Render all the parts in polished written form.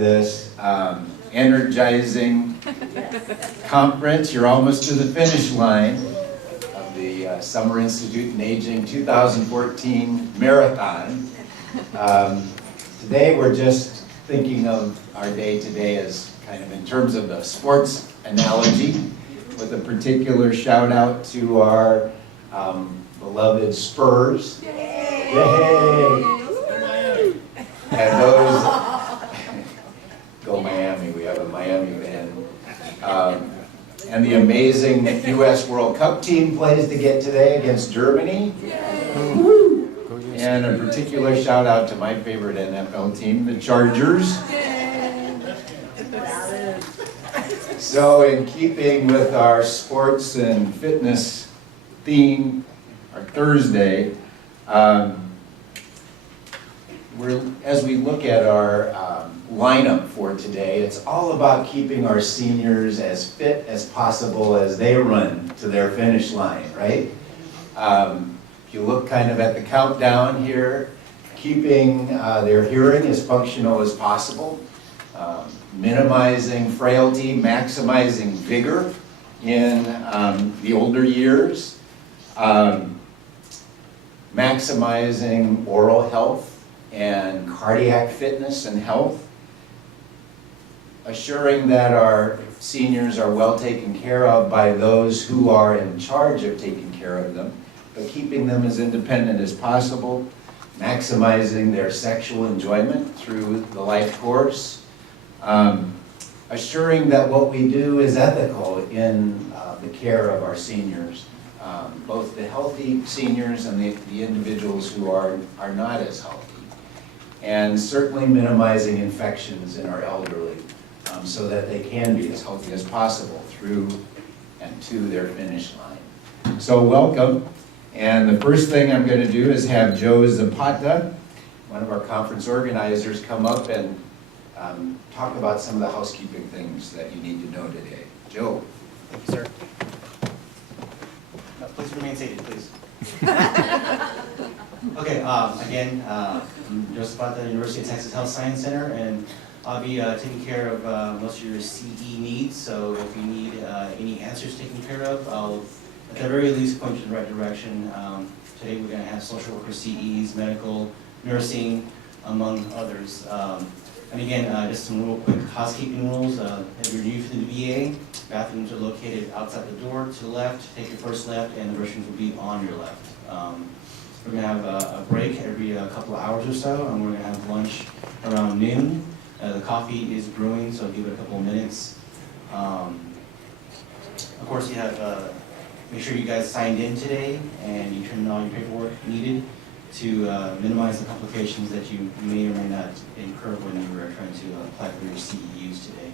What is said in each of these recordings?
this energizing conference. You're almost to the finish line of the Summer Institute in Aging 2014 Marathon. Today we're just thinking of our day today as kind of in terms of the sports analogy, with a particular shout out to our beloved Spurs. Yay! And those, go Miami, we have a Miami fan. And the amazing U.S. World Cup team plays to get today against Germany. And a particular shout out to my favorite NFL team, the Chargers. So in keeping with our sports and fitness theme, our Thursday, as we look at our lineup for today, it's all about keeping our seniors as fit as possible as they run to their finish line, right? If you look kind of at the countdown here, keeping their hearing as functional as possible, minimizing frailty, maximizing vigor in the older years, maximizing oral health and cardiac fitness and health, assuring that our seniors are well taken care of by those who are in charge of taking care of them, but keeping them as independent as possible, maximizing their sexual enjoyment through the life course, assuring that what we do is ethical in the care of our seniors, both the healthy seniors and the individuals who are not as healthy, and certainly minimizing infections in our elderly so that they can be as healthy as possible through and to their finish line. So welcome, and the first thing I'm going to do is have Joe Zapata, one of our conference organizers, come up and talk about some of the housekeeping things that you need to know today. Joe. Thank you, sir. Please remain seated, please. Okay, again, I'm Joe Zapata, University of Texas Health Science Center, and I'll be taking care of most of your CE needs, so if you need any answers taken care of, I'll at the very least point you in the right direction. Today we're going to have social worker CEs, medical, nursing, among others. And again, just some real quick housekeeping rules. If you're new to the VA, bathrooms are located outside the door to the left. Take your first left, and the restrooms will be on your left. We're going to have a break every couple of hours or so, and we're going to have lunch around noon. The coffee is brewing, so give it a couple of minutes. Of course, you have make sure you guys signed in today, and you turned in all your paperwork needed to minimize the complications that you may or may not incur when you were trying to apply for your CEUs today.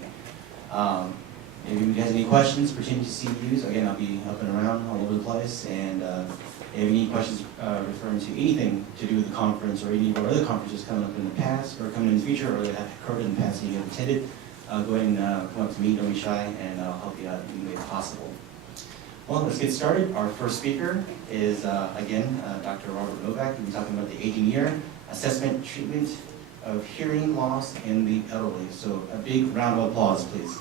If you guys have any questions pertaining to CEUs, again, I'll be up and around all over the place, and if you have any questions referring to anything to do with the conference or any of our other conferences coming up in the past or coming in the future or that have occurred in the past and you have attended, go ahead and come up to me, don't be shy, and I'll help you out in any way possible. Well, let's get started. Our first speaker is, again, Dr. Robert Novak. We'll be talking about the aging year, assessment, treatment of hearing loss in the elderly. So a big round of applause, please.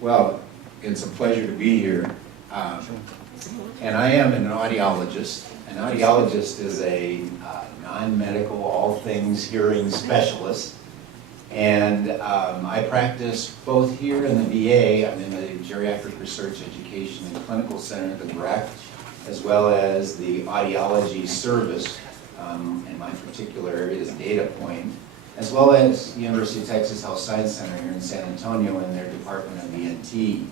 Well, it's a pleasure to be here. And I am an audiologist. An audiologist is a non-medical, all things hearing specialist. And I practice both here in the VA, I'm in the Geriatric Research Education and Clinical Center at the GREC, as well as the Audiology Service, in my particular area is Data Point, as well as the University of Texas Health Science Center here in San Antonio in their Department of ENT.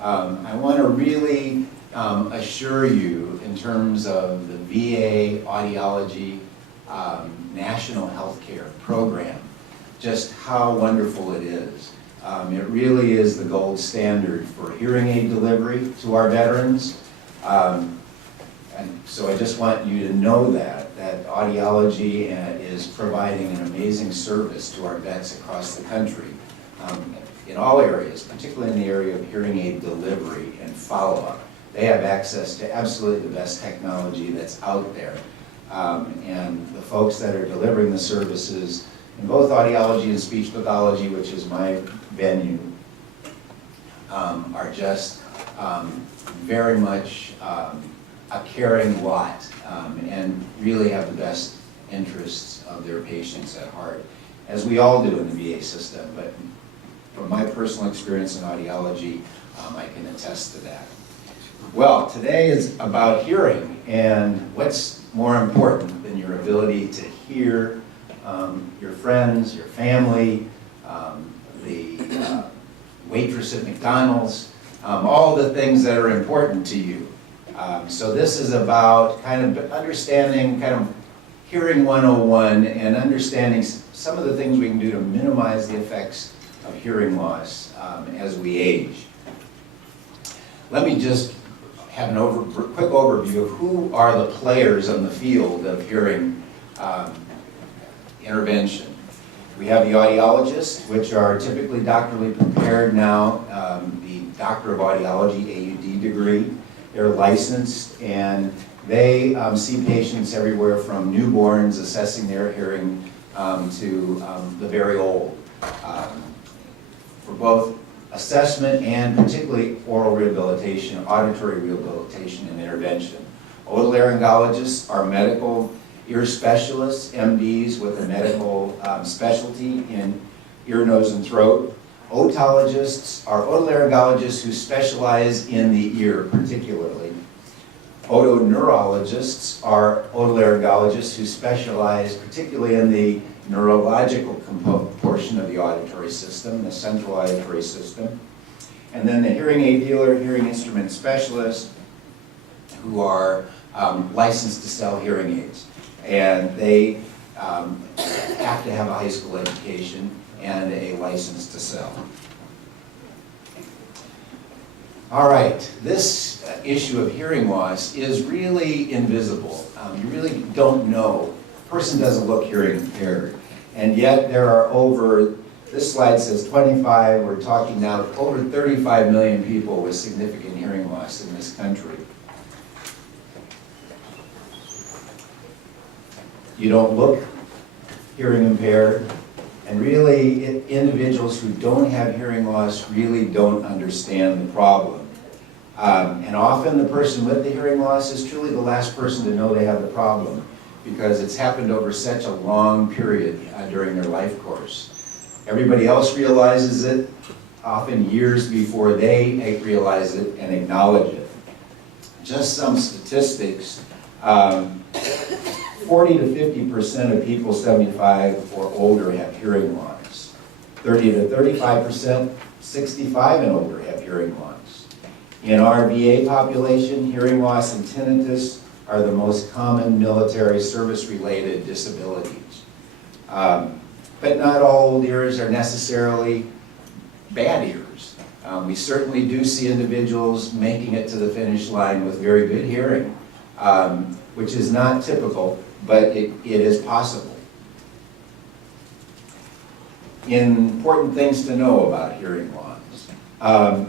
I want to really assure you in terms of the VA Audiology National Healthcare Program, just how wonderful it is. It really is the gold standard for hearing aid delivery to our veterans. And so I just want you to know that audiology is providing an amazing service to our vets across the country. in all areas, particularly in the area of hearing aid delivery and follow-up. They have access to absolutely the best technology that's out there. And the folks that are delivering the services in both audiology and speech pathology, which is my venue, are just very much a caring lot and really have the best interests of their patients at heart, as we all do in the VA system. But from my personal experience in audiology, I can attest to that. Well, today is about hearing, and what's more important than your ability to hear your friends, your family, the waitress at McDonald's, all the things that are important to you. So this is about kind of understanding kind of hearing 101 and understanding some of the things we can do to minimize the effects of hearing loss as we age. Let me just have a quick overview of who are the players in the field of hearing intervention. We have the audiologists, which are typically doctorally prepared now, the Doctor of Audiology, AUD degree. They're licensed, and they see patients everywhere from newborns assessing their hearing to the very old, for both assessment and particularly oral rehabilitation, auditory rehabilitation and intervention. Otolaryngologists are medical ear specialists, MDs with a medical specialty in ear, nose, and throat. Otologists are otolaryngologists who specialize in the ear particularly. Otoneurologists are otolaryngologists who specialize particularly in the neurological portion of the auditory system, the central auditory system. And then the hearing aid dealer, hearing instrument specialists, who are licensed to sell hearing aids. And they have to have a high school education and a license to sell. All right, this issue of hearing loss is really invisible. You really don't know. A person doesn't look hearing impaired. And yet there are over, this slide says 25, we're talking now over 35 million people with significant hearing loss in this country. You don't look hearing impaired, and really individuals who don't have hearing loss really don't understand the problem. And often the person with the hearing loss is truly the last person to know they have the problem, because it's happened over such a long period during their life course. Everybody else realizes it often years before they realize it and acknowledge it. Just some statistics. 40 to 50% of people 75 or older have hearing loss. 30 to 35%, 65 and older have hearing loss. In our VA population, hearing loss and tinnitus are the most common military service-related disabilities. But not all old ears are necessarily bad ears. We certainly do see individuals making it to the finish line with very good hearing, which is not typical, but it is possible. Important things to know about hearing loss.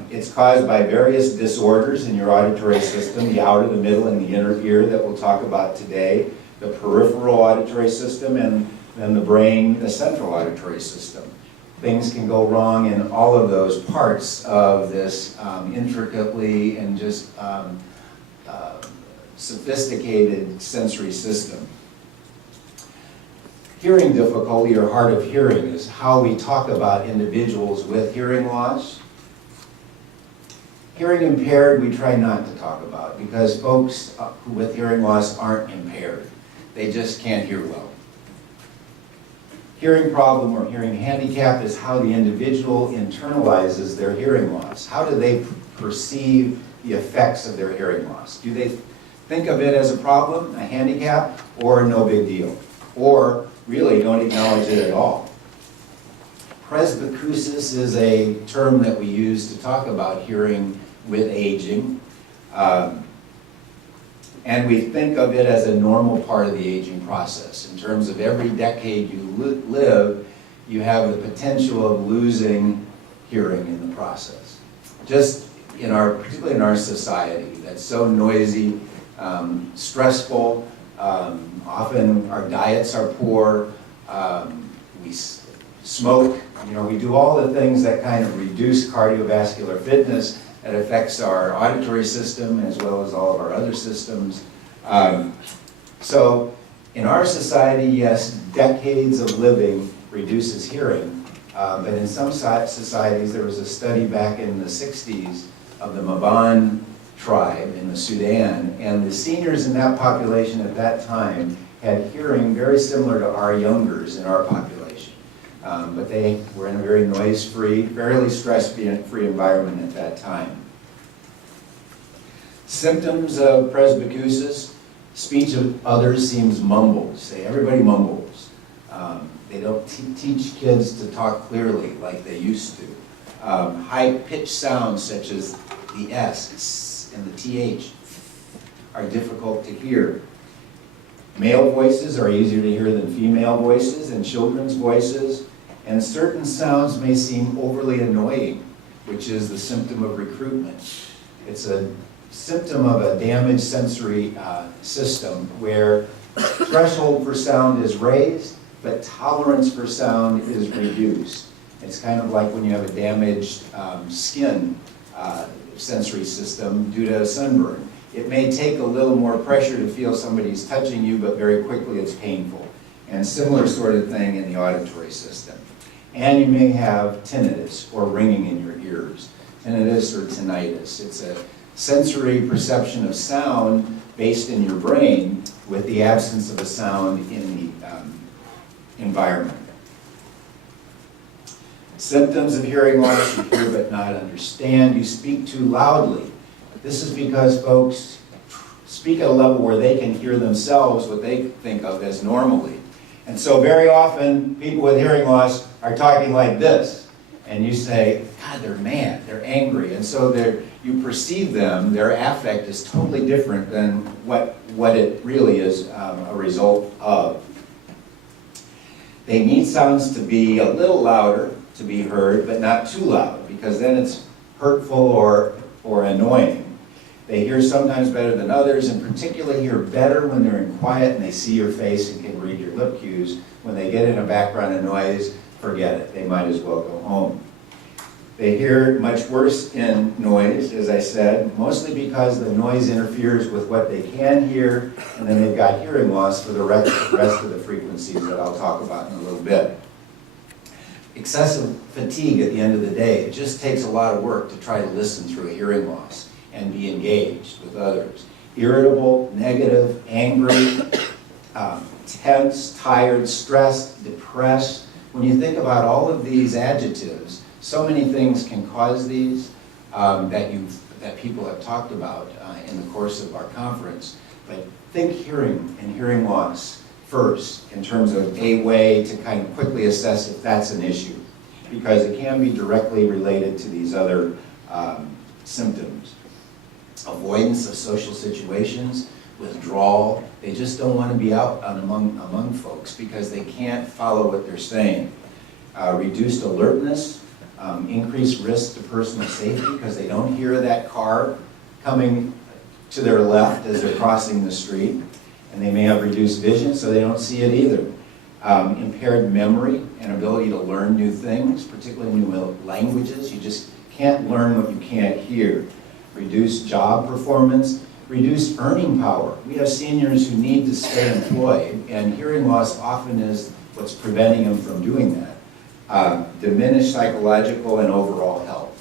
It's caused by various disorders in your auditory system, the outer, the middle, and the inner ear that we'll talk about today, the peripheral auditory system, and then the brain, the central auditory system. Things can go wrong in all of those parts of this intricately and just sophisticated sensory system. Hearing difficulty or hard of hearing is how we talk about individuals with hearing loss. Hearing impaired we try not to talk about, because folks with hearing loss aren't impaired. They just can't hear well. Hearing problem or hearing handicap is how the individual internalizes their hearing loss. How do they perceive the effects of their hearing loss? Do they think of it as a problem, a handicap, or no big deal? Or really don't acknowledge it at all? Presbycusis is a term that we use to talk about hearing with aging. And we think of it as a normal part of the aging process. In terms of every decade you live, you have the potential of losing hearing in the process. Just particularly in our society that's so noisy, stressful, often our diets are poor, we smoke, we do all the things that kind of reduce cardiovascular fitness that affects our auditory system as well as all of our other systems. So in our society, yes, decades of living reduces hearing, but in some societies, there was a study back in the 60s of the Maban tribe in the Sudan, and the seniors in that population at that time had hearing very similar to our youngers in our population. But they were in a very noise-free, fairly stress-free environment at that time. Symptoms of presbycusis: speech of others seems mumbled. Say, everybody mumbles. They don't teach kids to talk clearly like they used to. High-pitched sounds such as the S and the TH are difficult to hear. Male voices are easier to hear than female voices and children's voices, and certain sounds may seem overly annoying, which is the symptom of recruitment. It's a symptom of a damaged sensory system where threshold for sound is raised, but tolerance for sound is reduced. It's kind of like when you have a damaged skin sensory system due to sunburn. It may take a little more pressure to feel somebody's touching you, but very quickly it's painful. And similar sort of thing in the auditory system. And you may have tinnitus or ringing in your ears. Tinnitus or tinnitus. It's a sensory perception of sound based in your brain with the absence of a sound in the environment. Symptoms of hearing loss: you hear but not understand. You speak too loudly. This is because folks speak at a level where they can hear themselves what they think of as normally. And so very often people with hearing loss are talking like this. And you say, God, they're mad, they're angry. And so you perceive them, their affect is totally different than what it really is a result of. They need sounds to be a little louder to be heard, but not too loud, because then it's hurtful or annoying. They hear sometimes better than others, and particularly hear better when they're in quiet and they see your face and can read your lip cues. When they get in a background of noise, forget it. They might as well go home. They hear much worse in noise, as I said, mostly because the noise interferes with what they can hear, and then they've got hearing loss for the rest of the frequencies that I'll talk about in a little bit. Excessive fatigue at the end of the day. It just takes a lot of work to try to listen through a hearing loss and be engaged with others. Irritable, negative, angry, tense, tired, stressed, depressed. When you think about all of these adjectives, so many things can cause these that people have talked about in the course of our conference. But think hearing and hearing loss first in terms of a way to kind of quickly assess if that's an issue, because it can be directly related to these other symptoms. Avoidance of social situations, withdrawal. They just don't want to be out among folks because they can't follow what they're saying. Reduced alertness, increased risk to personal safety because they don't hear that car coming to their left as they're crossing the street, and they may have reduced vision so they don't see it either. Impaired memory and ability to learn new things, particularly new languages. You just can't learn what you can't hear. Reduced job performance, reduced earning power. We have seniors who need to stay employed, and hearing loss often is what's preventing them from doing that. Diminished psychological and overall health.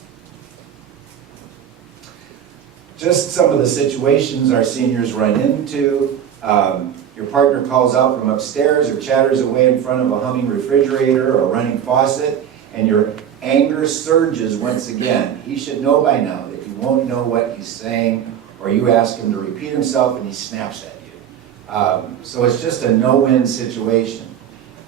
Just some of the situations our seniors run into. Your partner calls out from upstairs or chatters away in front of a humming refrigerator or running faucet, and your anger surges once again. He should know by now that you won't know what he's saying, or you ask him to repeat himself and he snaps at you. So it's just a no-win situation.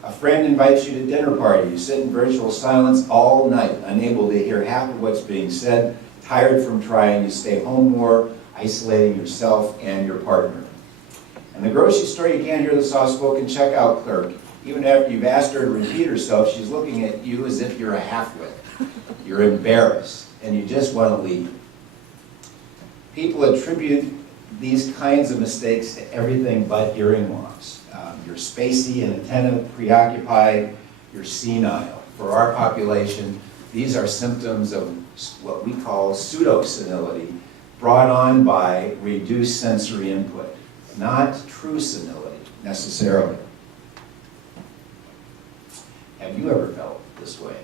A friend invites you to dinner party. You sit in virtual silence all night, unable to hear half of what's being said, tired from trying. You stay home more, isolating yourself and your partner. In the grocery store, you can't hear the soft-spoken checkout clerk. Even after you've asked her to repeat herself, she's looking at you as if you're a half-wit. you're embarrassed, and you just want to leave. People attribute these kinds of mistakes to everything but hearing loss. You're spacey, inattentive, preoccupied, you're senile. For our population, these are symptoms of what we call pseudo-senility, brought on by reduced sensory input, not true senility necessarily. Have you ever felt this way?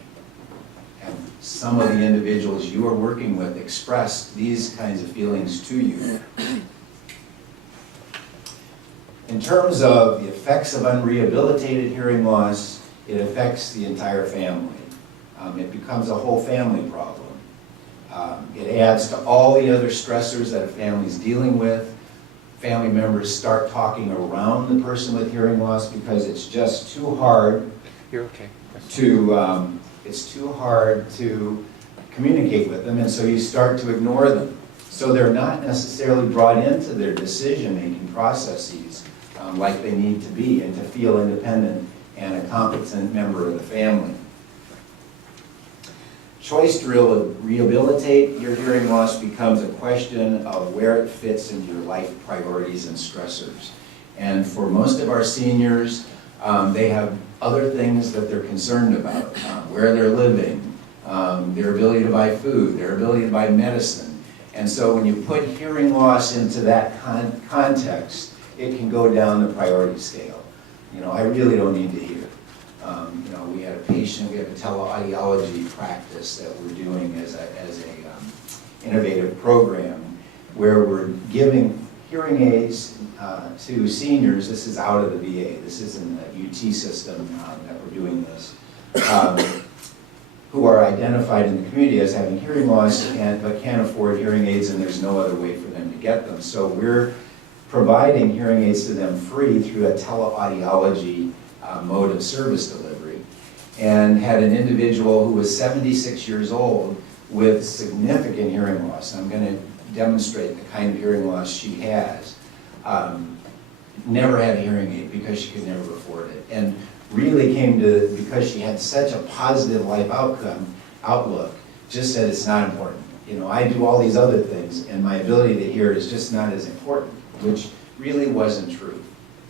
Have some of the individuals you are working with expressed these kinds of feelings to you? In terms of the effects of unrehabilitated hearing loss, it affects the entire family. It becomes a whole family problem. It adds to all the other stressors that a family's dealing with. Family members start talking around the person with hearing loss because it's just too hard. You're okay. It's too hard to communicate with them, and so you start to ignore them. So they're not necessarily brought into their decision-making processes like they need to be, and to feel independent and a competent member of the family. Choice to rehabilitate your hearing loss becomes a question of where it fits into your life priorities and stressors. And for most of our seniors, they have other things that they're concerned about, where they're living, their ability to buy food, their ability to buy medicine. And so when you put hearing loss into that context, it can go down the priority scale. You know, I really don't need to hear. You know, we had a patient, we have a teleaudiology practice that we're doing as a innovative program where we're giving hearing aids to seniors. This is out of the VA. This isn't the UT system that we're doing this. Who are identified in the community as having hearing loss but can't afford hearing aids, and there's no other way for them to get them. So we're providing hearing aids to them free through a teleaudiology mode of service delivery, and had an individual who was 76 years old with significant hearing loss. I'm going to demonstrate the kind of hearing loss she has. Never had a hearing aid because she could never afford it, and really came to, because she had such a positive life outlook, just said it's not important. You know, I do all these other things, and my ability to hear is just not as important, which really wasn't true,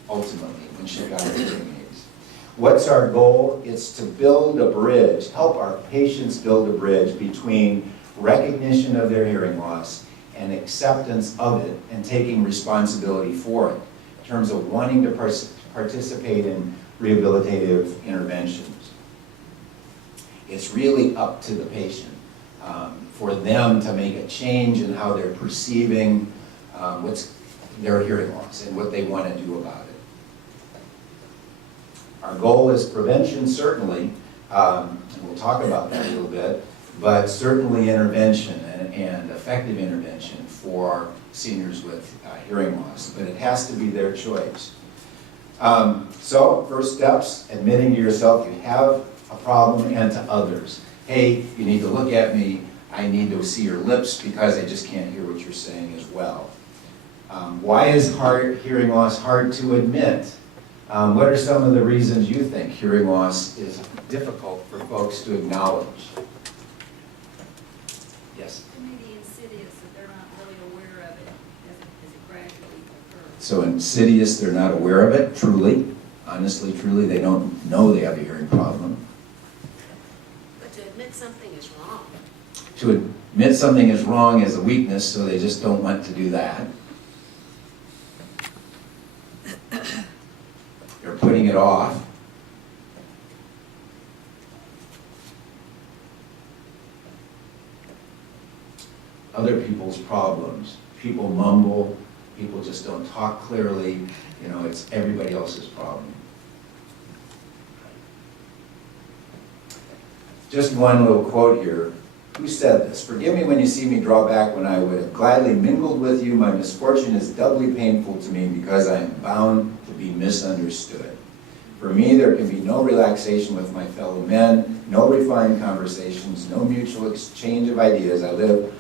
ultimately, when she got her hearing aids. What's our goal? It's to build a bridge, help our patients build a bridge between recognition of their hearing loss and acceptance of it and taking responsibility for it, in terms of wanting to participate in rehabilitative interventions. It's really up to the patient for them to make a change in how they're perceiving what's their hearing loss and what they want to do about it. Our goal is prevention, certainly, and we'll talk about that a little bit, but certainly intervention and effective intervention for seniors with hearing loss, but it has to be their choice. So, first steps, admitting to yourself you have a problem, and to others. Hey, you need to look at me. I need to see your lips because I just can't hear what you're saying as well. Why is hearing loss hard to admit? What are some of the reasons you think hearing loss is difficult for folks to acknowledge? Yes? It may be insidious that they're not really aware of it as it gradually occurs. So insidious, they're not aware of it, truly. Honestly, truly, they don't know they have a hearing problem. But to admit something is wrong. To admit something is wrong is a weakness, so they just don't want to do that. They're putting it off. Other people's problems. People mumble, people just don't talk clearly. You know, it's everybody else's problem. Just one little quote here. Who said this? "Forgive me when you see me draw back when I would have gladly mingled with you. My misfortune is doubly painful to me because I am bound to be misunderstood. For me, there can be no relaxation with my fellow men, no refined conversations, no mutual exchange of ideas. I live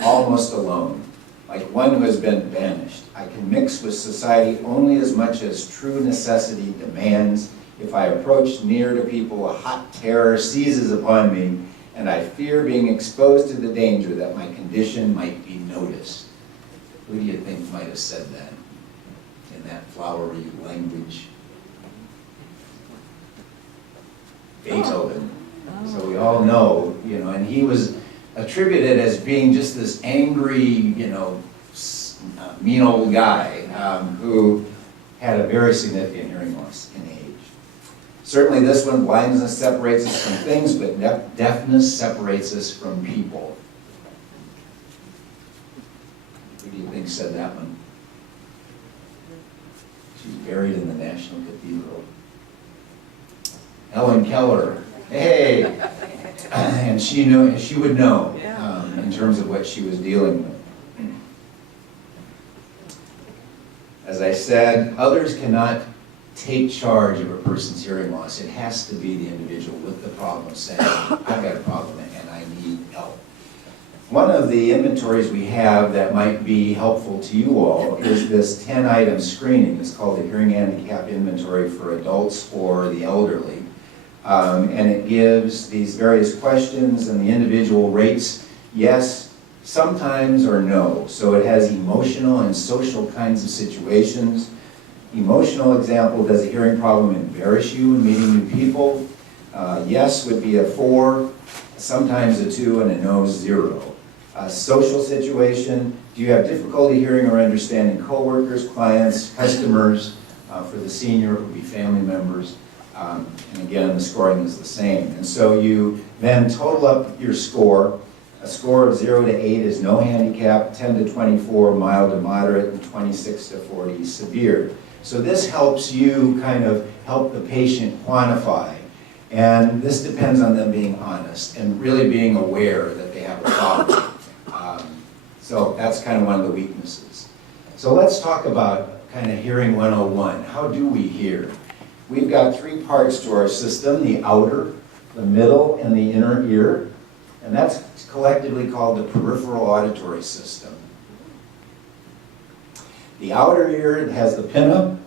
almost alone, like one who has been banished. I can mix with society only as much as true necessity demands. If I approach near to people, a hot terror seizes upon me, and I fear being exposed to the danger that my condition might be noticed. Who do you think might have said that in that flowery language? Beethoven. So we all know, and he was attributed as being just this angry, mean old guy who had a very significant hearing loss in age. Certainly this one, blindness separates us from things, but deafness separates us from people. Who do you think said that one? She's buried in the National Cathedral. Helen Keller. Hey! And she would know in terms of what she was dealing with. As I said, others cannot take charge of a person's hearing loss. It has to be the individual with the problem saying, I've got a problem and I need help. One of the inventories we have that might be helpful to you all is this 10-item screening. It's called the Hearing Handicap Inventory for Adults or the Elderly. And it gives these various questions and the individual rates yes, sometimes, or no. So it has emotional and social kinds of situations. Emotional example, does a hearing problem embarrass you in meeting new people? Yes would be a 4, sometimes a 2, and a no, 0. Social situation, do you have difficulty hearing or understanding coworkers, clients, customers? For the senior, it would be family members. And again, the scoring is the same. And so you then total up your score. A score of 0 to 8 is no handicap, 10 to 24, mild to moderate, and 26 to 40, severe. So this helps you kind of help the patient quantify. And this depends on them being honest and really being aware that they have a problem. So that's kind of one of the weaknesses. So let's talk about kind of hearing 101. How do we hear? We've got 3 parts to our system, the outer, the middle, and the inner ear. And that's collectively called the peripheral auditory system. The outer ear has the pinna,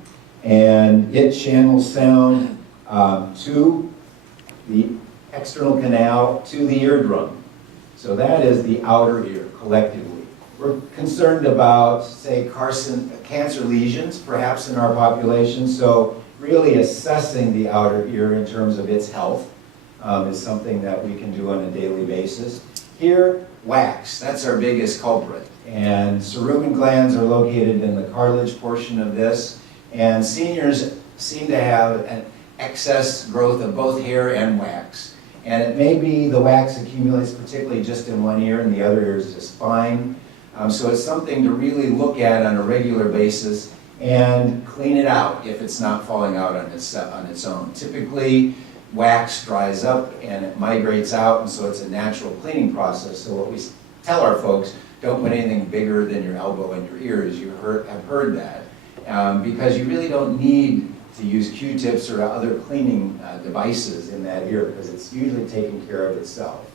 and it channels sound to the external canal to the eardrum. So that is the outer ear, collectively. We're concerned about, say, cancer lesions, perhaps in our population, so really assessing the outer ear in terms of its health is something that we can do on a daily basis. Here, wax, that's our biggest culprit. And cerumen glands are located in the cartilage portion of this, and seniors seem to have an excess growth of both hair and wax. And it may be the wax accumulates particularly just in one ear and the other ear is just fine. So it's something to really look at on a regular basis and clean it out if it's not falling out on its own. Typically, wax dries up and it migrates out, and so it's a natural cleaning process. So what we tell our folks, don't put anything bigger than your elbow in your ears. You have heard that. Because you really don't need to use Q-tips or other cleaning devices in that ear because it's usually taking care of itself.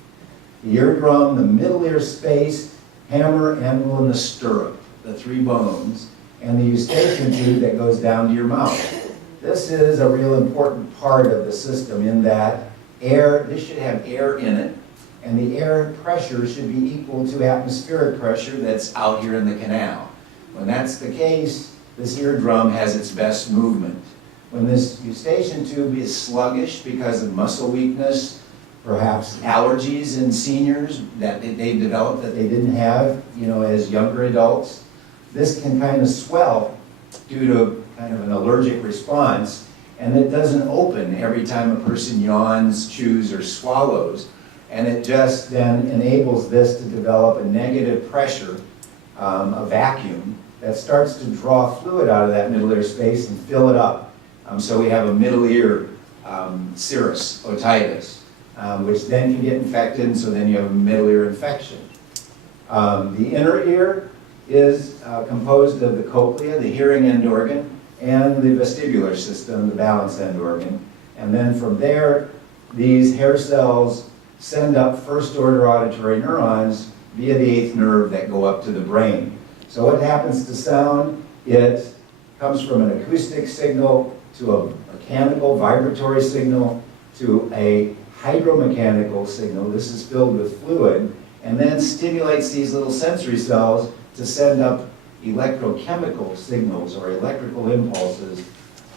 The eardrum, the middle ear space, hammer, anvil, and the stirrup, the 3 bones, and the eustachian tube that goes down to your mouth. This is a real important part of the system in that this should have air in it, and the air pressure should be equal to atmospheric pressure that's out here in the canal. When that's the case, this eardrum has its best movement. When this eustachian tube is sluggish because of muscle weakness, perhaps allergies in seniors that they've developed that they didn't have, as younger adults, this can kind of swell due to kind of an allergic response, and it doesn't open every time a person yawns, chews, or swallows, and it just then enables this to develop a negative pressure, a vacuum, that starts to draw fluid out of that middle ear space and fill it up. So we have a middle ear serous otitis, which then can get infected, and so then you have a middle ear infection. The inner ear is composed of the cochlea, the hearing end organ, and the vestibular system, the balance end organ. And then from there, these hair cells send up first-order auditory neurons via the 8th nerve that go up to the brain. So what happens to sound? It comes from an acoustic signal to a mechanical vibratory signal to a hydromechanical signal. This is filled with fluid, and then stimulates these little sensory cells to send up electrochemical signals or electrical impulses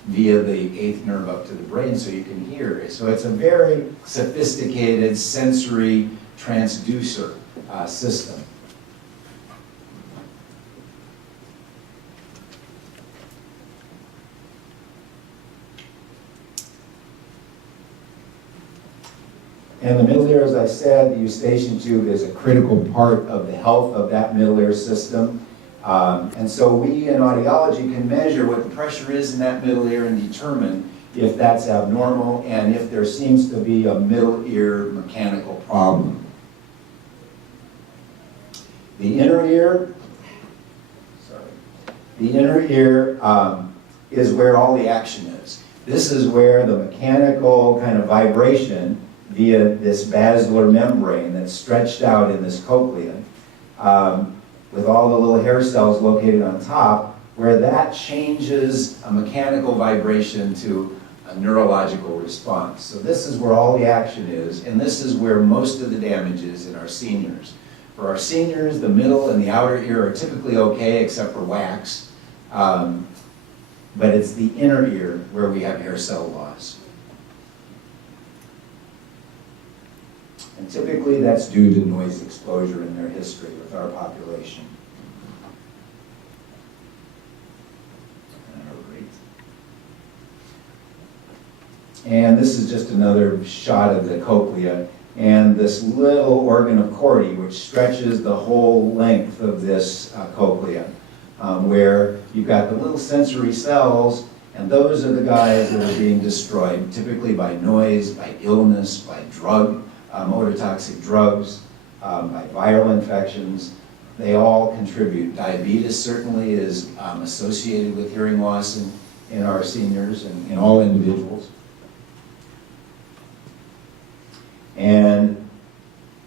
via the eighth nerve up to the brain so you can hear it. So it's a very sophisticated sensory transducer system. And the middle ear, as I said, the eustachian tube is a critical part of the health of that middle ear system. And so we in audiology can measure what the pressure is in that middle ear and determine if that's abnormal and if there seems to be a middle ear mechanical problem. The inner ear, is where all the action is. This is where the mechanical kind of vibration via this basilar membrane that's stretched out in this cochlea, with all the little hair cells located on top, where that changes a mechanical vibration to a neurological response. So this is where all the action is, and this is where most of the damage is in our seniors. For our seniors, the middle and the outer ear are typically okay, except for wax, but it's the inner ear where we have hair cell loss. And typically that's due to noise exposure in their history with our population. And this is just another shot of the cochlea and this little organ of Corti, which stretches the whole length of this cochlea, where you've got the little sensory cells, and those are the guys that are being destroyed, typically by noise, by illness, by drug, ototoxic drugs, by viral infections. They all contribute. Diabetes certainly is associated with hearing loss in our seniors and in all individuals. And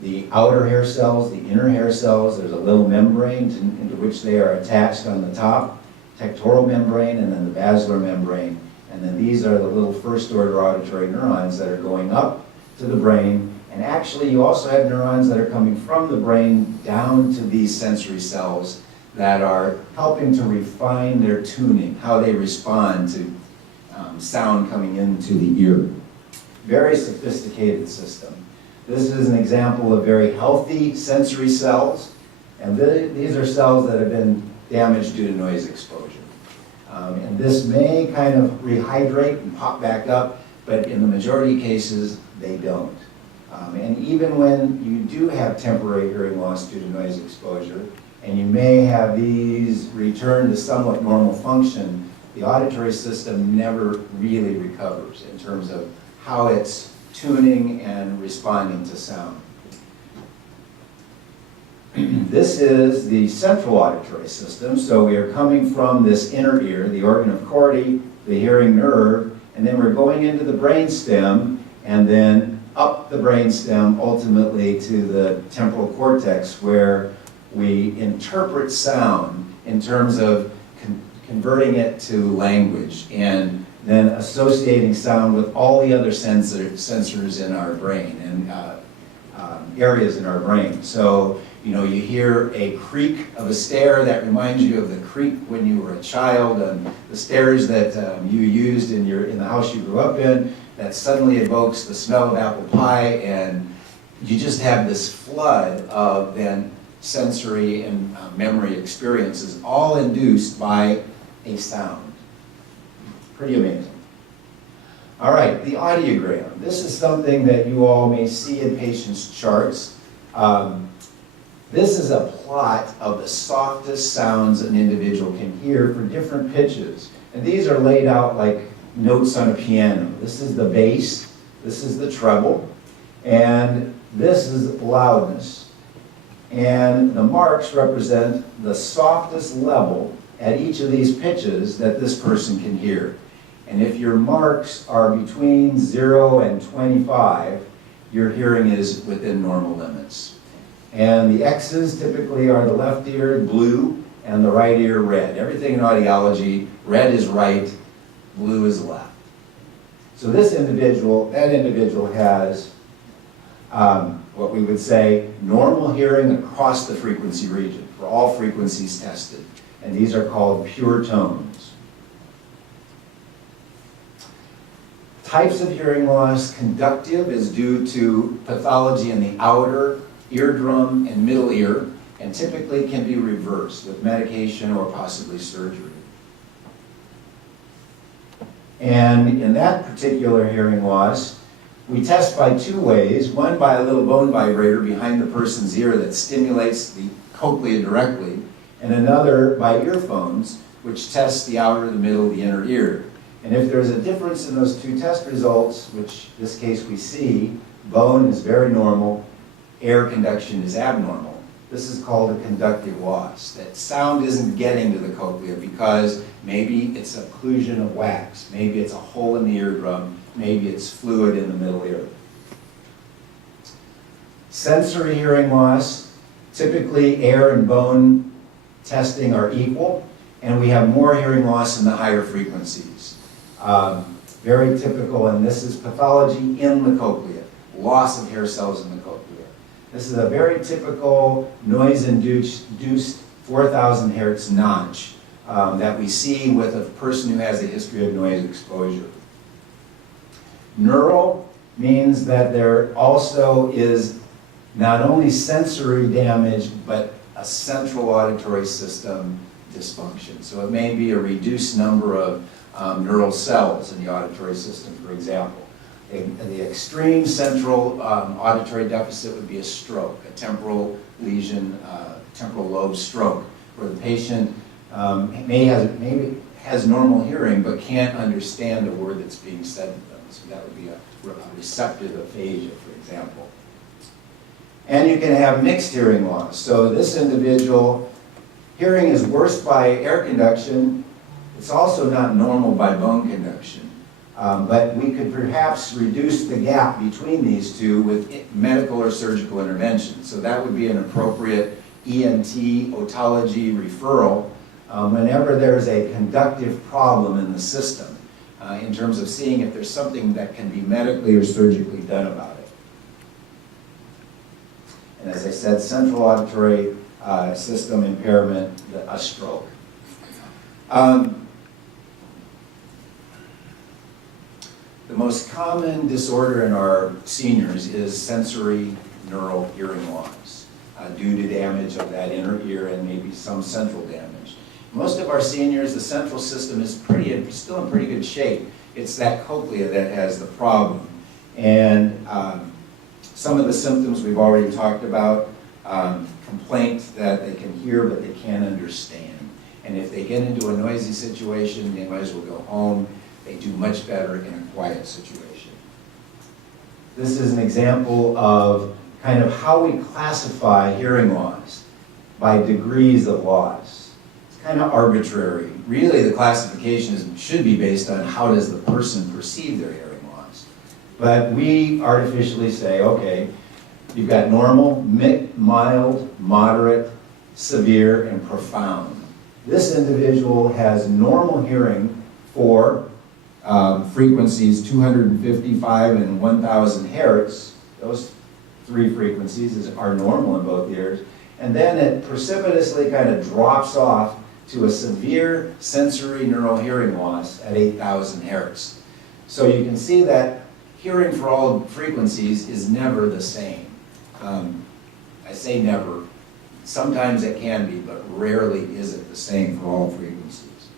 the outer hair cells, the inner hair cells, there's a little membrane into which they are attached on the top, tectoral membrane, and then the basilar membrane. And then these are the little first order auditory neurons that are going up to the brain. And actually you also have neurons that are coming from the brain down to these sensory cells that are helping to refine their tuning, how they respond to sound coming into the ear. Very sophisticated system. This is an example of very healthy sensory cells, and these are cells that have been damaged due to noise exposure. And this may kind of rehydrate and pop back up, but in the majority of cases, they don't. And even when you do have temporary hearing loss due to noise exposure, and you may have these return to somewhat normal function, the auditory system never really recovers in terms of how it's tuning and responding to sound. This is the central auditory system, so we are coming from this inner ear, the organ of Corti, the hearing nerve, and then we're going into the brainstem, and then up the brainstem ultimately to the temporal cortex, where we interpret sound in terms of converting it to language and then associating sound with all the other sensors in our brain and areas in our brain. So, you know, you hear a creak of a stair that reminds you of the creak when you were a child, and the stairs that you used in the house you grew up in, that suddenly evokes the smell of apple pie, and you just have this flood of then sensory and memory experiences, all induced by a sound. Pretty amazing. All right, the audiogram. This is something that you all may see in patients' charts. This is a plot of the softest sounds an individual can hear for different pitches. And these are laid out like notes on a piano. This is the bass, this is the treble, and this is loudness. And the marks represent the softest level at each of these pitches that this person can hear. And if your marks are between 0 and 25, your hearing is within normal limits. And the X's typically are the left ear blue and the right ear red. Everything in audiology, red is right, blue is left. So that individual has what we would say normal hearing across the frequency region for all frequencies tested. And these are called pure tones. Types of hearing loss: conductive is due to pathology in the outer eardrum and middle ear, and typically can be reversed with medication or possibly surgery. And in that particular hearing loss, we test by two ways. One, by a little bone vibrator behind the person's ear that stimulates the cochlea directly, and another by earphones, which tests the outer, the middle, the inner ear. And if there's a difference in those two test results, which in this case we see, bone is very normal, air conduction is abnormal. This is called a conductive loss. That sound isn't getting to the cochlea because maybe it's occlusion of wax, maybe it's a hole in the eardrum, maybe it's fluid in the middle ear. Sensory hearing loss: typically air and bone testing are equal, and we have more hearing loss in the higher frequencies. Very typical, and this is pathology in the cochlea, loss of hair cells in the cochlea. This is a very typical noise-induced 4,000 hertz notch that we see with a person who has a history of noise exposure. Neural means that there also is not only sensory damage, but a central auditory system dysfunction. So it may be a reduced number of neural cells in the auditory system, for example. The extreme central auditory deficit would be a stroke, a temporal lesion, temporal lobe stroke, where the patient maybe has normal hearing but can't understand a word that's being said to them. So that would be a receptive aphasia, for example. And you can have mixed hearing loss. So this individual, hearing is worse by air conduction. It's also not normal by bone conduction. But we could perhaps reduce the gap between these two with medical or surgical intervention. So that would be an appropriate ENT otology referral whenever there's a conductive problem in the system in terms of seeing if there's something that can be medically or surgically done about it. And as I said, central auditory system impairment, a stroke. The most common disorder in our seniors is sensory neural hearing loss due to damage of that inner ear and maybe some central damage. Most of our seniors, the central system is still in pretty good shape. It's that cochlea that has the problem. And some of the symptoms we've already talked about, complaint that they can hear but they can't understand. And if they get into a noisy situation, they might as well go home. They do much better in a quiet situation. This is an example of kind of how we classify hearing loss by degrees of loss. It's kind of arbitrary. Really, the classification should be based on how does the person perceive their hearing loss. But we artificially say, okay, you've got normal, mild, moderate, severe, and profound. This individual has normal hearing for frequencies 255 and 1,000 hertz. Those three frequencies are normal in both ears. And then it precipitously kind of drops off to a severe sensory neural hearing loss at 8,000 hertz. So you can see that hearing for all frequencies is never the same. I say never. Sometimes it can be, but rarely is it the same for all frequencies.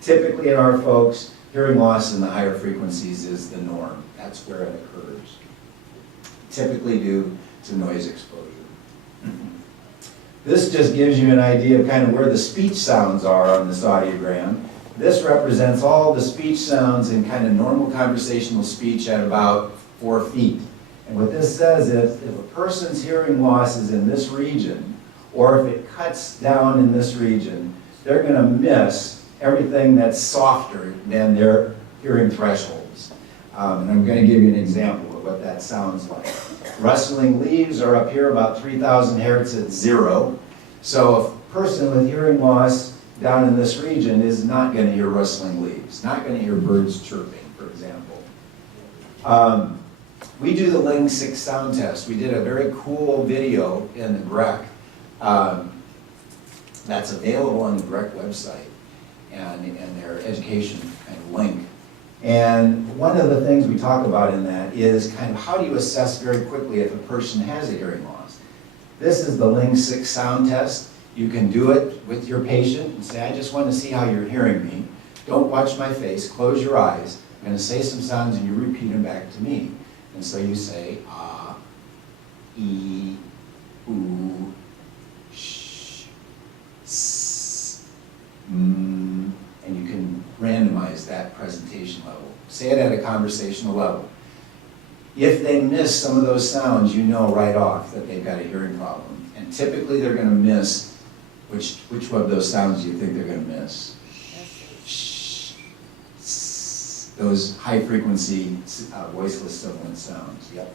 Typically in our folks, hearing loss in the higher frequencies is the norm. That's where it occurs. Typically due to noise exposure. This just gives you an idea of kind of where the speech sounds are on this audiogram. This represents all the speech sounds in kind of normal conversational speech at about 4 feet. And what this says is if a person's hearing loss is in this region, or if it cuts down in this region, they're going to miss everything that's softer than their hearing thresholds. And I'm going to give you an example of what that sounds like. Rustling leaves are up here about 3,000 hertz at 0. So a person with hearing loss down in this region is not going to hear rustling leaves, not going to hear birds chirping, for for example. We do the Ling 6 sound test. We did a very cool video in the GREC that's available on the GREC website and their education and link. And one of the things we talk about in that is kind of how do you assess very quickly if a person has a hearing loss. This is the Ling 6 sound test. You can do it with your patient and say, I just want to see how you're hearing me. Don't watch my face, close your eyes. I'm going to say some sounds and you repeat them back to me. And so you say, ah, ee, oo, sh, s, and you can randomize that presentation level. Say it at a conversational level. If they miss some of those sounds, you know right off that they've got a hearing problem. And typically they're going to miss, which one of those sounds do you think they're going to miss? Shh, s, those high frequency voiceless sibilant sounds. Yep.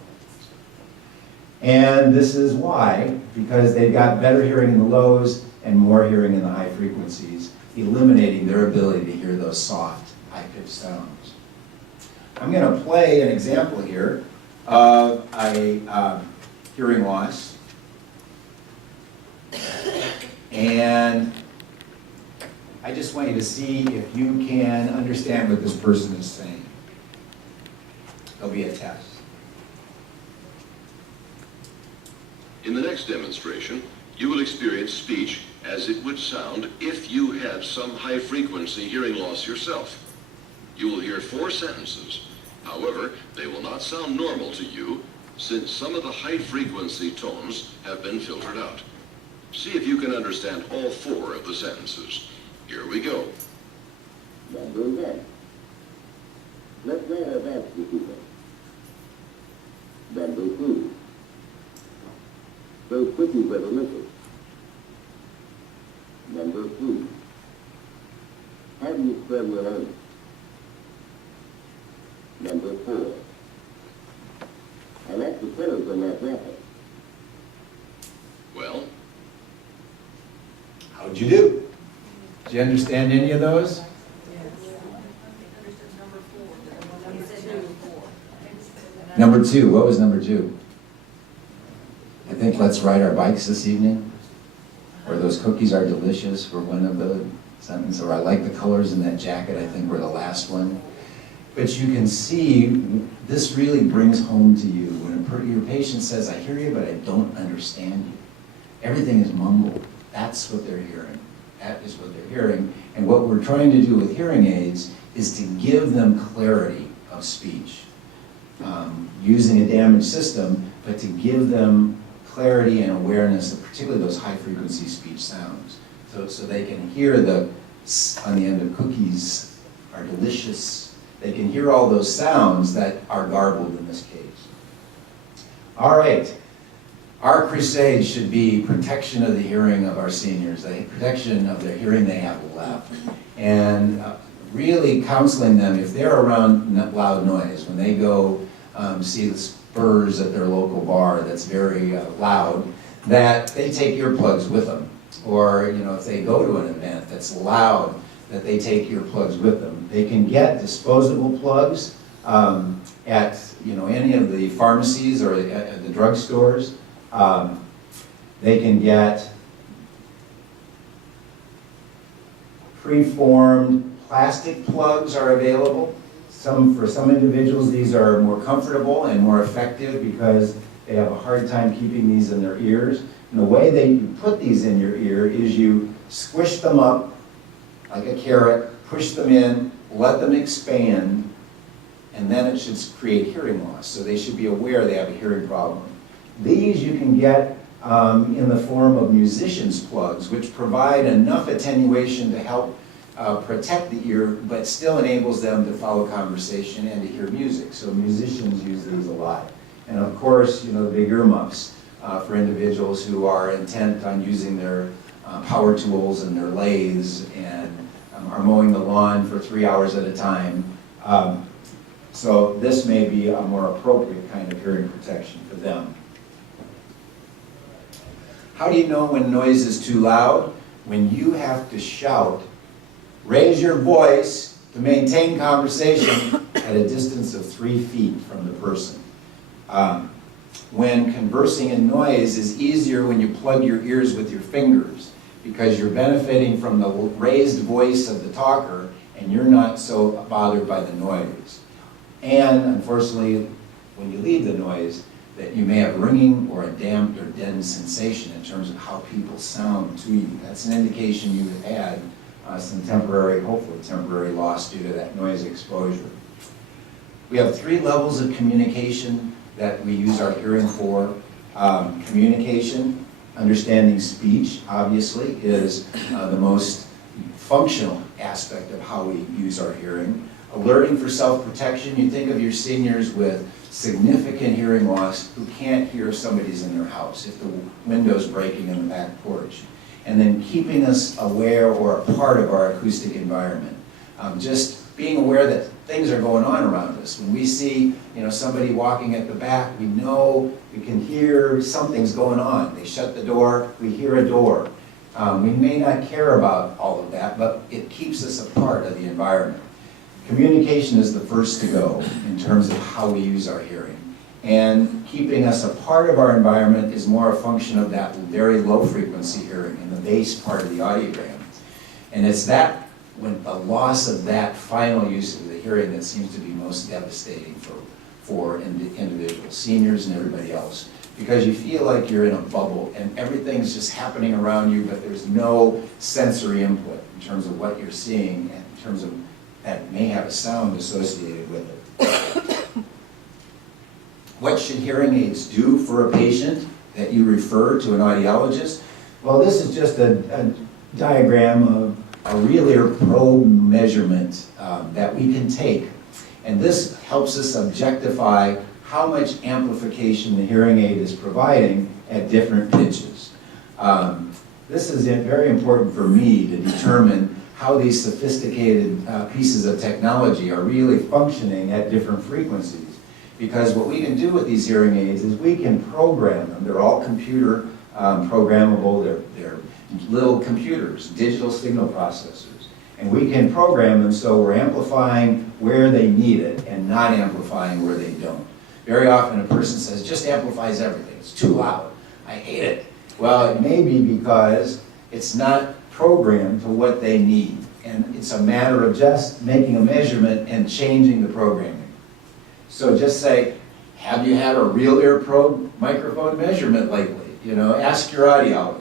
And this is why, because they've got better hearing in the lows and more hearing in the high frequencies, eliminating their ability to hear those soft, high-pitched sounds. I'm going to play an example here of a hearing loss. And I just want you to see if you can understand what this person is saying. There'll be a test. In the next demonstration, you will experience speech as it would sound if you had some high-frequency hearing loss yourself. You will hear 4 sentences. However, they will not sound normal to you since some of the high-frequency tones have been filtered out. See if you can understand all 4 of the sentences. Here we go. Number 1. Let's let her dance with you. Number 2. Those cookies are delicious. Number 3. How do you spell your name? Number 4. I like the colors on that wrapper. Well, How'd you do? Did you understand any of those? Number 2, what was number 2? I think let's ride our bikes this evening. Or those cookies are delicious were one of the sentences. Or I like the colors in that jacket, I think were the last one. But you can see this really brings home to you when your patient says, I hear you, but I don't understand you. Everything is mumbled. That's what they're hearing. That is what they're hearing. And what we're trying to do with hearing aids is to give them clarity of speech. Using a damaged system, but to give them clarity and awareness of particularly those high frequency speech sounds. So they can hear the s on the end of cookies are delicious. They can hear all those sounds that are garbled in this case. All right. Our crusade should be protection of the hearing of our seniors, the protection of their hearing they have left. And really counseling them if they're around loud noise, when they go see the Spurs at their local bar that's very loud, that they take earplugs with them. Or if they go to an event that's loud, that they take earplugs with them. They can get disposable plugs at any of the pharmacies or at the drugstores. They can get preformed plastic plugs are available. For some individuals, these are more comfortable and more effective because they have a hard time keeping these in their ears. And the way that you put these in your ear is you squish them up like a carrot, push them in, let them expand, and then it should create hearing loss. So they should be aware they have a hearing problem. These you can get in the form of musicians' plugs, which provide enough attenuation to help protect the ear, but still enables them to follow conversation and to hear music. So musicians use these a lot. And of course, the big earmuffs for individuals who are intent on using their power tools and their lathes and are mowing the lawn for 3 hours at a time. So this may be a more appropriate kind of hearing protection for them. How do you know when noise is too loud? When you have to shout, raise your voice to maintain conversation at a distance of 3 feet from the person. When conversing in noise is easier when you plug your ears with your fingers, because you're benefiting from the raised voice of the talker and you're not so bothered by the noise. And unfortunately, when you leave the noise, that you may have ringing or a damped or deadened sensation in terms of how people sound to you. That's an indication you've had some temporary, hopefully temporary loss due to that noise exposure. We have 3 levels of communication that we use our hearing for. Communication, understanding speech, obviously, is the most functional aspect of how we use our hearing. Alerting for self-protection, you think of your seniors with significant hearing loss who can't hear if somebody's in their house, if the window's breaking in the back porch. And then keeping us aware or a part of our acoustic environment. Just being aware that things are going on around us. When we see, somebody walking at the back, we know, we can hear something's going on. They shut the door, we hear a door. We may not care about all of that, but it keeps us a part of the environment. Communication is the first to go in terms of how we use our hearing. And keeping us a part of our environment is more a function of that very low frequency hearing in the bass part of the audiogram. And it's that, when the loss of that final use of the hearing that seems to be most devastating for individuals, seniors and everybody else. Because you feel like you're in a bubble and everything's just happening around you, but there's no sensory input in terms of what you're seeing and in terms of that may have a sound associated with it. What should hearing aids do for a patient that you refer to an audiologist? Well, this is just a diagram of a real ear probe measurement that we can take. And this helps us objectify how much amplification the hearing aid is providing at different pitches. This is very important for me to determine how these sophisticated pieces of technology are really functioning at different frequencies. Because what we can do with these hearing aids is we can program them. They're all computer programmable. They're little computers, digital signal processors. And we can program them so we're amplifying where they need it and not amplifying where they don't. Very often a person says, just amplifies everything. It's too loud. I hate it. Well, it may be because it's not programmed to what they need. And it's a matter of just making a measurement and changing the programming. So just say, have you had a real ear probe microphone measurement lately? Ask your audiologist.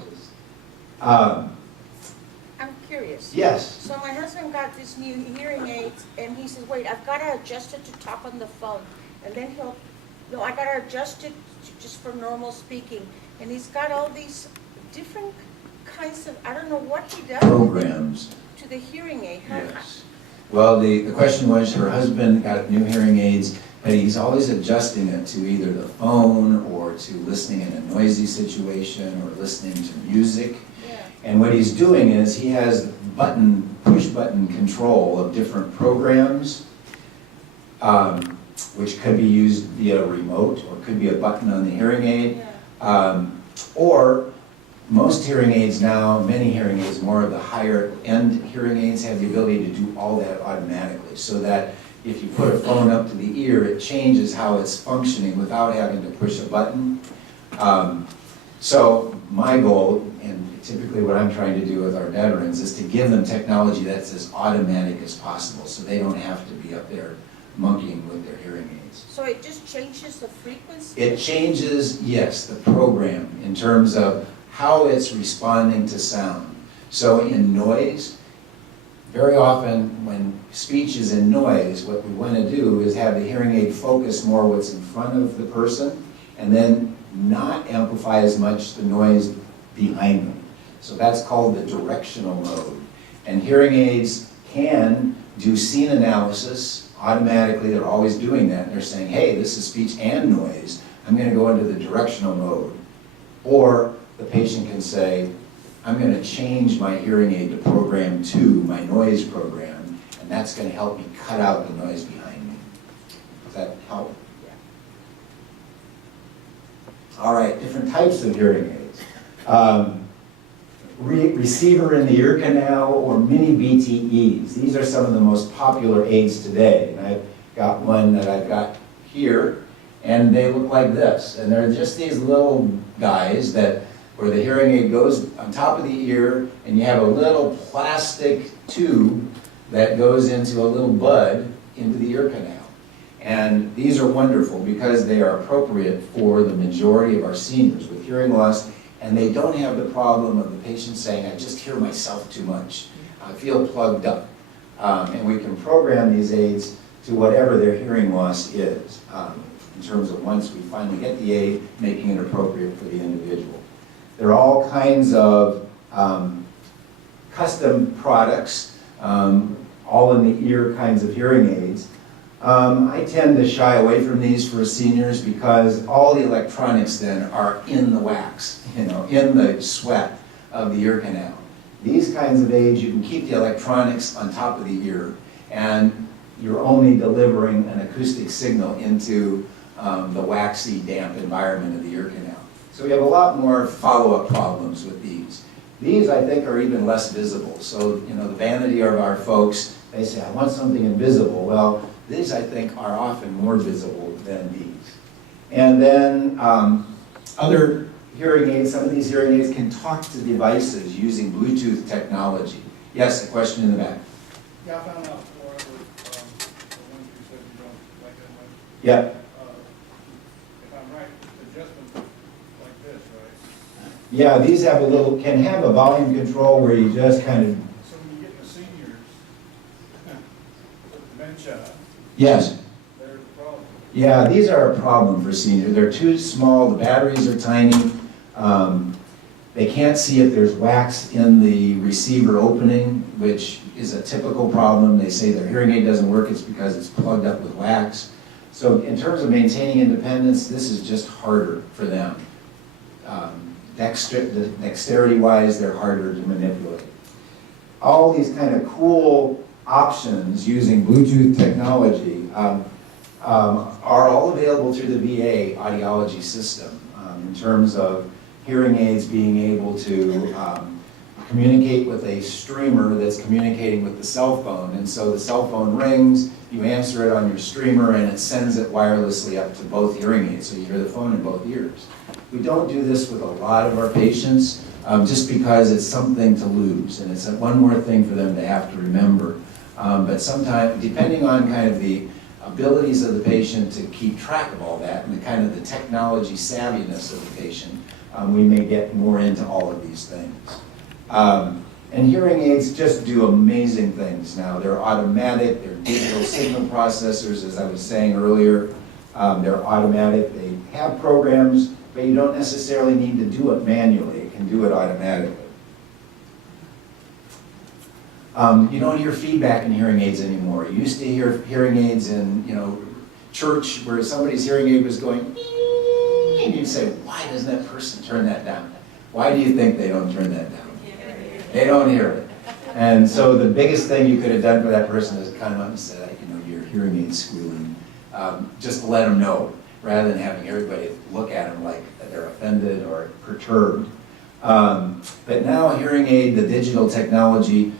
I'm curious. Yes. So my husband got this new hearing aids, and he says, wait, I've got to adjust it to talk on the phone. And then no, I got to adjust it just for normal speaking. And he's got all these different kinds of, I don't know what he does. Programs. To the hearing aid. Yes. Well, the question was, her husband got new hearing aids, but he's always adjusting it to either the phone or to listening in a noisy situation or listening to music. Yeah. And what he's doing is he has push button control of different programs, which could be used via remote or could be a button on the hearing aid. Yeah. Or most hearing aids now, many hearing aids, more of the higher end hearing aids have the ability to do all that automatically, so that if you put a phone up to the ear, it changes how it's functioning without having to push a button. So my goal, and typically what I'm trying to do with our veterans, is to give them technology that's as automatic as possible, so they don't have to be up there monkeying with their hearing aids. So it just changes the frequency? It changes, yes, the program in terms of how it's responding to sound. So in noise, very often when speech is in noise, what we want to do is have the hearing aid focus more what's in front of the person and then not amplify as much the noise behind them. So that's called the directional mode. And hearing aids can do scene analysis automatically. They're always doing that. And they're saying, hey, this is speech and noise. I'm going to go into the directional mode. Or the patient can say, I'm going to change my hearing aid to program 2, my noise program, and that's going to help me cut out the noise behind me. Does that help? Yeah. All right, different types of hearing aids. receiver in the ear canal, or mini BTEs. These are some of the most popular aids today. And I've got one that I've got here, and they look like this. And they're just these little guys that, where the hearing aid goes on top of the ear, and you have a little plastic tube that goes into a little bud into the ear canal. And these are wonderful because they are appropriate for the majority of our seniors with hearing loss, and they don't have the problem of the patient saying, I just hear myself too much. I feel plugged up. And we can program these aids to whatever their hearing loss is, in terms of once we finally get the aid, making it appropriate for the individual. There are all kinds of custom products, all in the ear kinds of hearing aids. I tend to shy away from these for seniors because all the electronics then are in the wax, in the sweat of the ear canal. These kinds of aids, you can keep the electronics on top of the ear, and you're only delivering an acoustic signal into the waxy, damp environment of the ear canal. So we have a lot more follow-up problems with these. These, I think, are even less visible. So, the vanity of our folks, they say, I want something invisible. Well, these, I think, are often more visible than these. And then other hearing aids, some of these hearing aids can talk to devices using Bluetooth technology. Yes, a question in the back. Yeah, I found out before the ones you said you don't like that much. Yep. If I'm right, adjustment like this, right? Yeah, these have can have a volume control where you just kind of. So when you get the seniors with dementia, Yes. there's a problem. Yeah, these are a problem for seniors. They're too small, the batteries are tiny. They can't see if there's wax in the receiver opening, which is a typical problem. They say their hearing aid doesn't work, it's because it's plugged up with wax. So in terms of maintaining independence, this is just harder for them. Dexterity-wise, they're harder to manipulate. All these kind of cool options using Bluetooth technology are all available through the VA audiology system in terms of hearing aids being able to communicate with a streamer that's communicating with the cell phone. And so the cell phone rings, you answer it on your streamer, and it sends it wirelessly up to both hearing aids, so you hear the phone in both ears. We don't do this with a lot of our patients just because it's something to lose, and it's one more thing for them to have to remember. But sometimes, depending on kind of the abilities of the patient to keep track of all that and the kind of the technology savviness of the patient, we may get more into all of these things. And hearing aids just do amazing things now. They're automatic, they're digital signal processors, as I was saying earlier. They're automatic, they have programs, but you don't necessarily need to do it manually. It can do it automatically. You don't hear feedback in hearing aids anymore. You used to hear hearing aids in, church where somebody's hearing aid was going, and you'd say, why doesn't that person turn that down? Why do you think they don't turn that down? They don't hear it. And so the biggest thing you could have done for that person is come up and say, your hearing aid's squealing. Just to let them know, rather than having everybody look at them like they're offended or perturbed. But now hearing aid, the digital technology,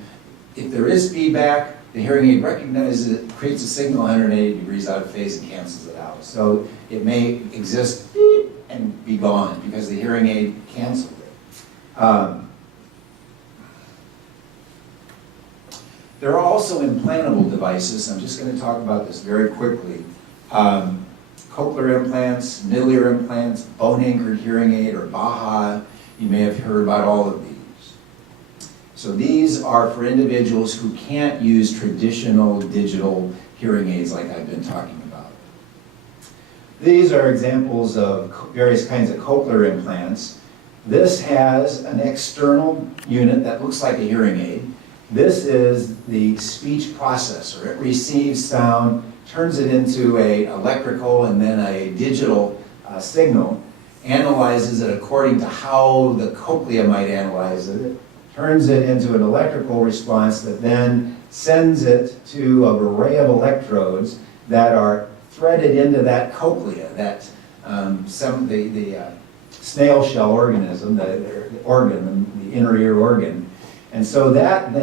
if there is feedback, the hearing aid recognizes it, creates a signal 180 degrees out of phase and cancels it out. So it may exist and be gone because the hearing aid canceled it. There are also implantable devices. I'm just going to talk about this very quickly. Cochlear implants, middle ear implants, bone-anchored hearing aid, or BAHA. You may have heard about all of these. So these are for individuals who can't use traditional digital hearing aids like I've been talking about. These are examples of various kinds of cochlear implants. This has an external unit that looks like a hearing aid. This is the speech processor. It receives sound, turns it into an electrical and then a digital signal, analyzes it according to how the cochlea might analyze it, turns it into an electrical response that then sends it to an array of electrodes that are threaded into that cochlea, that snail shell organism, the organ, the inner ear organ. And so that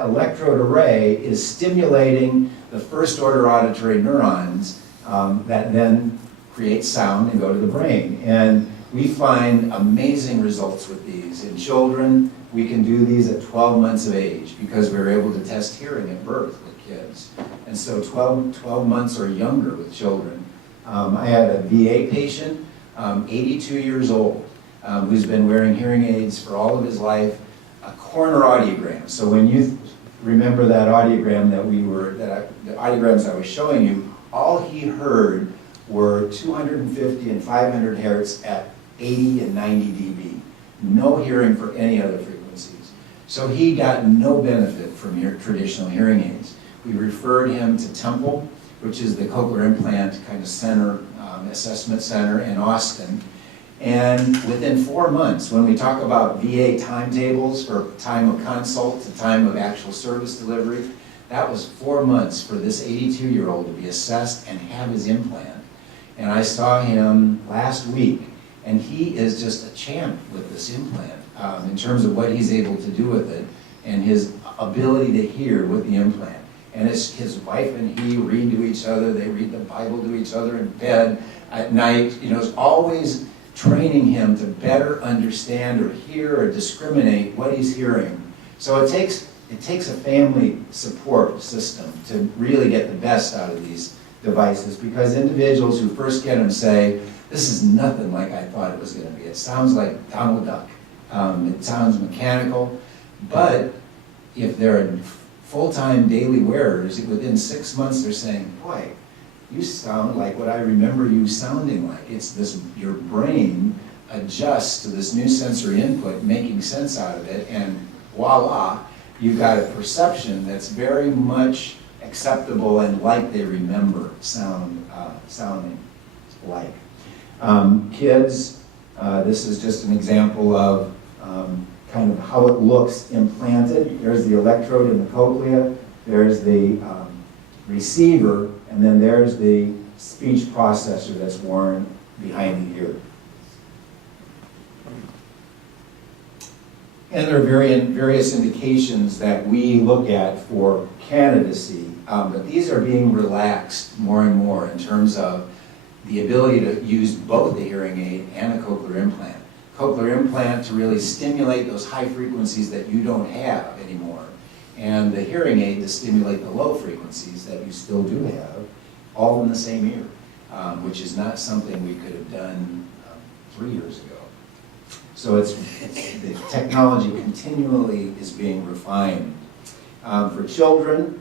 electrode array is stimulating the first order auditory neurons that then create sound and go to the brain. And we find amazing results with these. In children, we can do these at 12 months of age because we were able to test hearing at birth with kids. And so 12 months or younger with children. I had a VA patient, 82 years old, who's been wearing hearing aids for all of his life, a corner audiogram. So when you remember that audiogram the audiograms I was showing you, all he heard were 250 and 500 hertz at 80 and 90 dB. No hearing for any other frequencies. So he got no benefit from traditional hearing aids. We referred him to Temple, which is the cochlear implant kind of center, assessment center in Austin. And within 4 months, when we talk about VA timetables for time of consult to time of actual service delivery, that was 4 months for this 82-year-old to be assessed and have his implant. And I saw him last week, and he is just a champ with this implant in terms of what he's able to do with it and his ability to hear with the implant. And his wife and he read to each other, they read the Bible to each other in bed at night. You know, it's always training him to better understand or hear or discriminate what he's hearing. So it takes a family support system to really get the best out of these devices, because individuals who first get them say, this is nothing like I thought it was going to be. It sounds like Donald Duck. It sounds mechanical, but if they're full-time daily wearers, within 6 months they're saying, boy, you sound like what I remember you sounding like. It's this, your brain adjusts to this new sensory input, making sense out of it, and voila, you've got a perception that's very much acceptable and like they remember sounding like. Kids, this is just an example of kind of how it looks implanted. There's the electrode in the cochlea, there's the receiver, and then there's the speech processor that's worn behind the ear. And there are various indications that we look at for candidacy, but these are being relaxed more and more in terms of the ability to use both a hearing aid and a cochlear implant. Cochlear implant to really stimulate those high frequencies that you don't have anymore, and the hearing aid to stimulate the low frequencies that you still do have, all in the same ear, which is not something we could have done 3 years ago. So the technology continually is being refined. For children,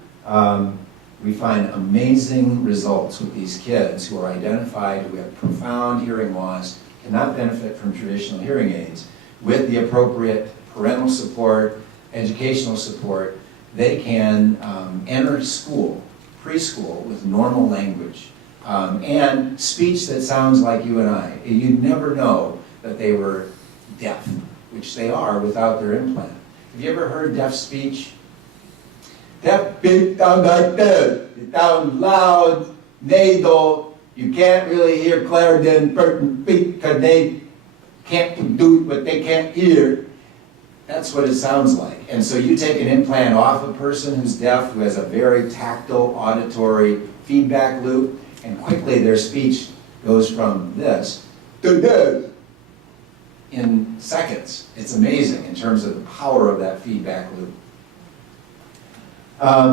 we find amazing results with these kids who are identified, who have profound hearing loss, cannot benefit from traditional hearing aids. With the appropriate parental support, educational support, they can enter school, preschool, with normal language and speech that sounds like you and I. You'd never know that they were deaf, which they are without their implant. Have you ever heard deaf speech? Deaf speech sounds like this. It sounds loud, nasal. You can't really hear clarity in certain speech because they can't do what they can't hear. That's what it sounds like. And so you take an implant off a person who's deaf, who has a very tactile auditory feedback loop, and quickly their speech goes from this to this in seconds. It's amazing in terms of the power of that feedback loop.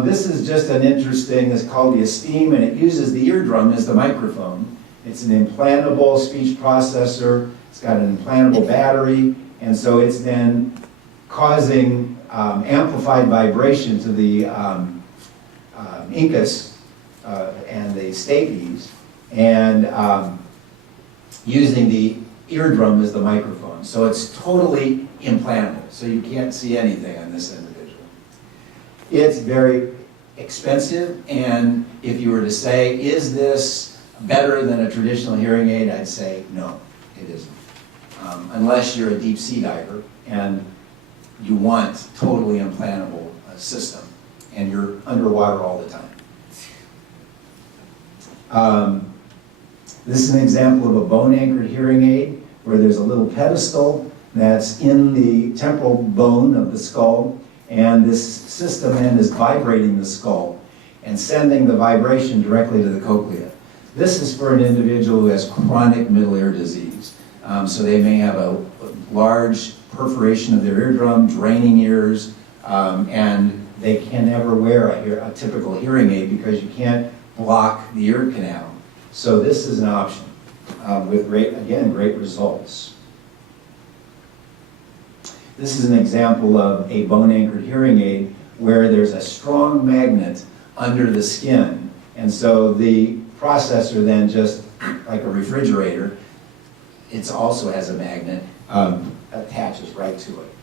This is just an interesting, it's called the Esteem, and it uses the eardrum as the microphone. It's an implantable speech processor. It's got an implantable battery, and so it's then causing amplified vibration to the incus and the stapes, and using the eardrum as the microphone. So it's totally implantable, so you can't see anything on this individual. It's very expensive, and if you were to say, is this better than a traditional hearing aid, I'd say no, it isn't. Unless you're a deep sea diver and you want totally implantable system and you're underwater all the time. This is an example of a bone-anchored hearing aid. where there's a little pedestal that's in the temporal bone of the skull, and this system then is vibrating the skull and sending the vibration directly to the cochlea. This is for an individual who has chronic middle ear disease. So they may have a large perforation of their eardrum, draining ears, and they can never wear a typical hearing aid because you can't block the ear canal. So this is an option with great results. This is an example of a bone-anchored hearing aid where there's a strong magnet under the skin. And so the processor then, just like a refrigerator, it also has a magnet, attaches right to it.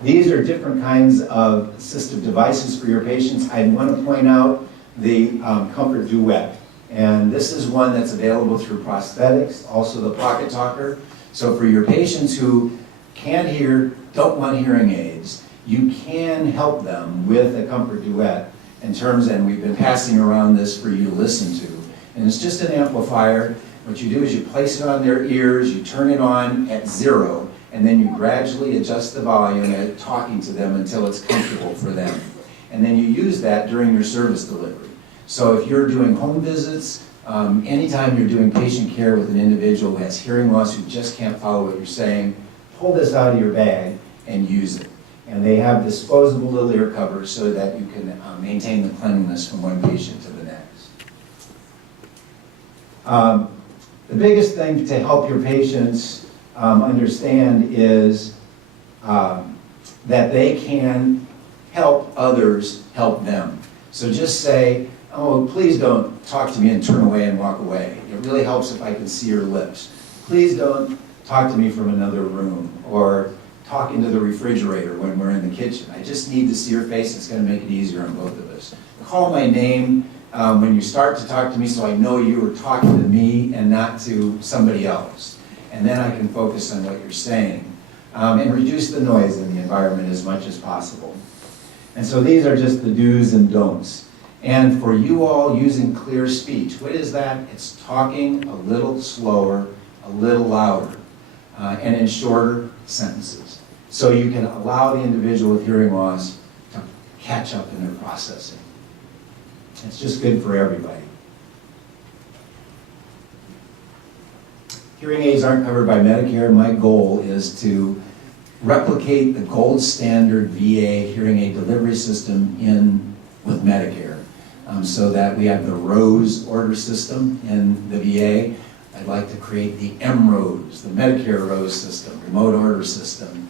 These are different kinds of assistive devices for your patients. I want to point out the Comfort Duet. And this is one that's available through prosthetics, also the Pocket Talker. So for your patients who can't hear, don't want hearing aids, you can help them with a Comfort Duet in terms, and we've been passing around this for you to listen to. And it's just an amplifier. What you do is you place it on their ears, you turn it on at 0, and then you gradually adjust the volume at talking to them until it's comfortable for them. And then you use that during your service delivery. So if you're doing home visits, anytime you're doing patient care with an individual who has hearing loss, who just can't follow what you're saying, pull this out of your bag and use it. And they have disposable little ear covers so that you can maintain the cleanliness from one patient to the next. The biggest thing to help your patients understand is that they can help others help them. So just say, oh, please don't talk to me and turn away and walk away. It really helps if I can see your lips. Please don't talk to me from another room, or talk into the refrigerator when we're in the kitchen. I just need to see your face. It's going to make it easier on both of us. Call my name when you start to talk to me so I know you were talking to me and not to somebody else. And then I can focus on what you're saying. And reduce the noise in the environment as much as possible. And so these are just the do's and don'ts. And for you all using clear speech, what is that? It's talking a little slower, a little louder, and in shorter sentences. So you can allow the individual with hearing loss to catch up in their processing. It's just good for everybody. Hearing aids aren't covered by Medicare. My goal is to replicate the gold standard VA hearing aid delivery system with Medicare, so that we have the ROSE order system in the VA. I'd like to create the MROSE, the Medicare ROSE system, remote order system,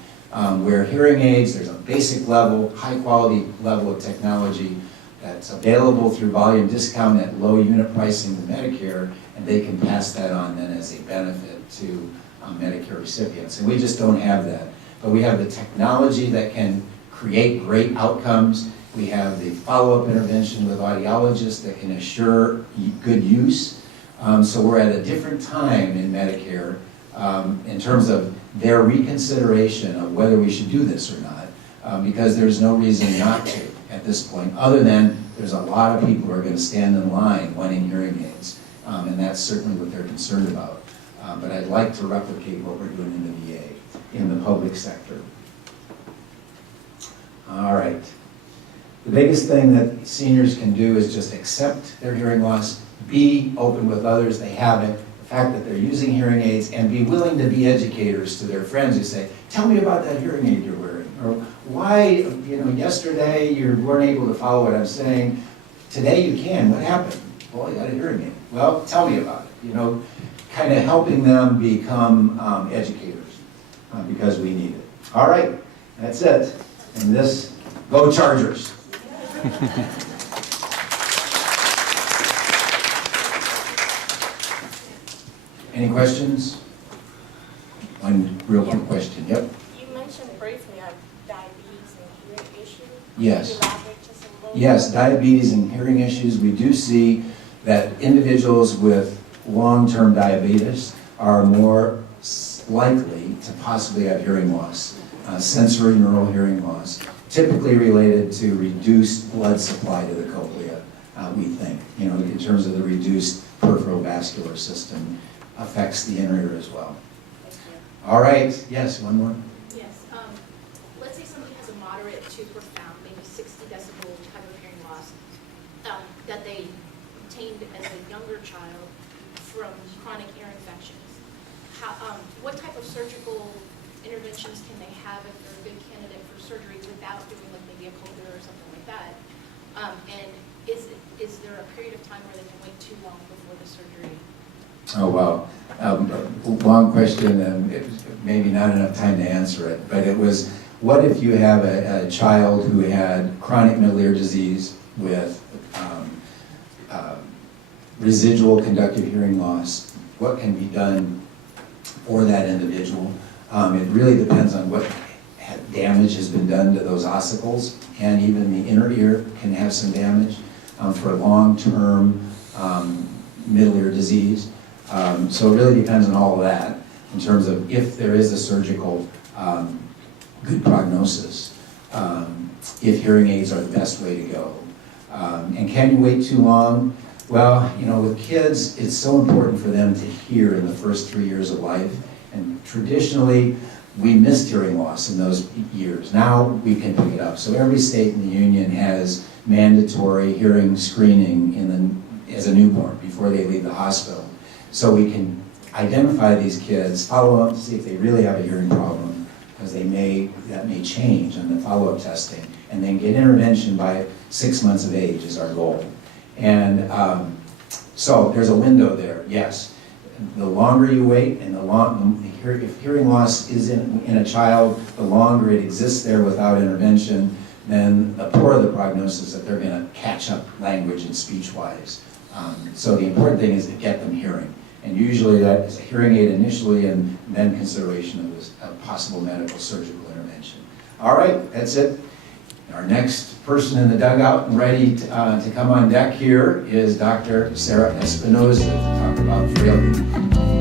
where hearing aids, there's a basic level, high quality level of technology that's available through volume discount at low unit pricing to Medicare, and they can pass that on then as a benefit to Medicare recipients. And we just don't have that. But we have the technology that can create great outcomes. We have the follow-up intervention with audiologists that can assure good use. So we're at a different time in Medicare in terms of their reconsideration of whether we should do this or not, because there's no reason not to at this point, other than there's a lot of people who are going to stand in line wanting hearing aids, and that's certainly what they're concerned about. But I'd like to replicate what we're doing in the VA, in the public sector. All right. The biggest thing that seniors can do is just accept their hearing loss, be open with others they have it, the fact that they're using hearing aids, and be willing to be educators to their friends who say, tell me about that hearing aid you're wearing, or why, yesterday you weren't able to follow what I'm saying, today you can, what happened? Well, you got a hearing aid. Well, tell me about it, kind of helping them become educators, because we need it. All right, that's it. And this, go Chargers. Any questions? One real quick question, yep. You mentioned briefly on diabetes and hearing issues. Yes. Can you elaborate just a little? Yes, diabetes and hearing issues, we do see that individuals with long-term diabetes are more likely to possibly have hearing loss, sensory neural hearing loss, typically related to reduced blood supply to the cochlea, we think, in terms of the reduced peripheral vascular system affects the inner ear as well. All right, yes, one more. Yes, let's say somebody has a moderate to profound, maybe 60 decibel type of hearing loss, that they obtained as a younger child from chronic ear infections. What type of surgical interventions can they have if they're a good candidate for surgery without doing like maybe a cochlear or something like that? And is there a period of time where they can wait too long before the surgery? Oh, wow. Long question, and it was maybe not enough time to answer it, but it was, what if you have a child who had chronic middle ear disease with residual conductive hearing loss? What can be done for that individual? It really depends on what damage has been done to those ossicles, and even the inner ear can have some damage for long-term middle ear disease. So it really depends on all of that in terms of if there is a surgical good prognosis, if hearing aids are the best way to go. And can you wait too long? Well, you know, with kids, it's so important for them to hear in the first 3 years of life. And traditionally, we missed hearing loss in those years. Now we can pick it up. So every state in the union has mandatory hearing screening as a newborn before they leave the hospital. So we can identify these kids, follow up to see if they really have a hearing problem, because that may change in the follow-up testing, and then get intervention by 6 months of age is our goal. And so there's a window there, yes. The longer you wait, and if hearing loss is in a child, the longer it exists there without intervention, then the poorer the prognosis that they're going to catch up language and speech-wise. So the important thing is to get them hearing. And usually that is a hearing aid initially, and then consideration of a possible medical surgical intervention. All right, that's it. Our next person in the dugout and ready to come on deck here is Dr. Sarah Espinosa to talk about frailty.